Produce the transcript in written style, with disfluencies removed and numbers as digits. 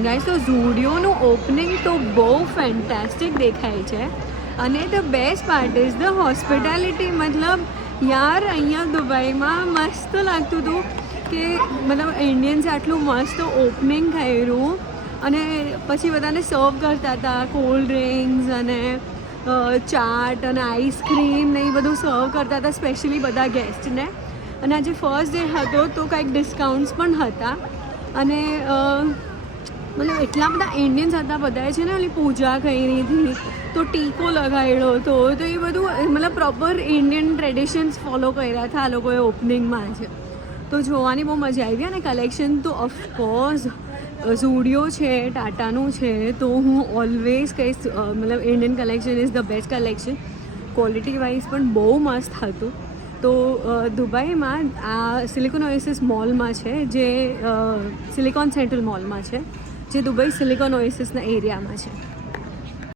Guys તો ઝૂડિયોનું opening તો બહુ ફેન્ટાસ્ટિક દેખાય છે અને the best part is the hospitality. મતલબ યાર અહીંયા દુબઈમાં મસ્ત લાગતું હતું કે મતલબ ઇન્ડિયન્સ આટલું મસ્ત ઓપનિંગ કર્યું અને પછી બધાને સર્વ કરતા હતા કોલ્ડ ડ્રિંક્સ અને ચાટ અને આઈસ્ક્રીમ ને એ બધું સર્વ કરતા હતા સ્પેશિયલી બધા ગેસ્ટને. અને આજે ફર્સ્ટ ડે હતો તો કંઈક ડિસ્કાઉન્ટ્સ પણ હતા અને મતલબ એટલા બધા ઇન્ડિયન્સ હતા. બધાએ છે ને ઓલી પૂજા કરી હતી તો ટીકો લગાડ્યો હતો તો એ બધું મતલબ પ્રોપર ઇન્ડિયન ટ્રેડિશન્સ ફોલો કર્યા હતા આ લોકોએ ઓપનિંગમાં છે. તો જોવાની બહુ મજા આવી. અને કલેક્શન તો ઓફકોર્સ ઝૂડિયો છે, ટાટાનું છે, તો હું ઓલવેઝ કહીશ મતલબ Indian collection is the best collection. Quality wise પણ બહુ મસ્ત હતું. તો દુબઈમાં આ સિલિકોન ઓએસિસ મોલમાં છે જે સિલિકોન સેન્ટ્રલ મોલમાં છે જે દુબઈ સિલિકોન ઓએસિસના એરિયામાં છે.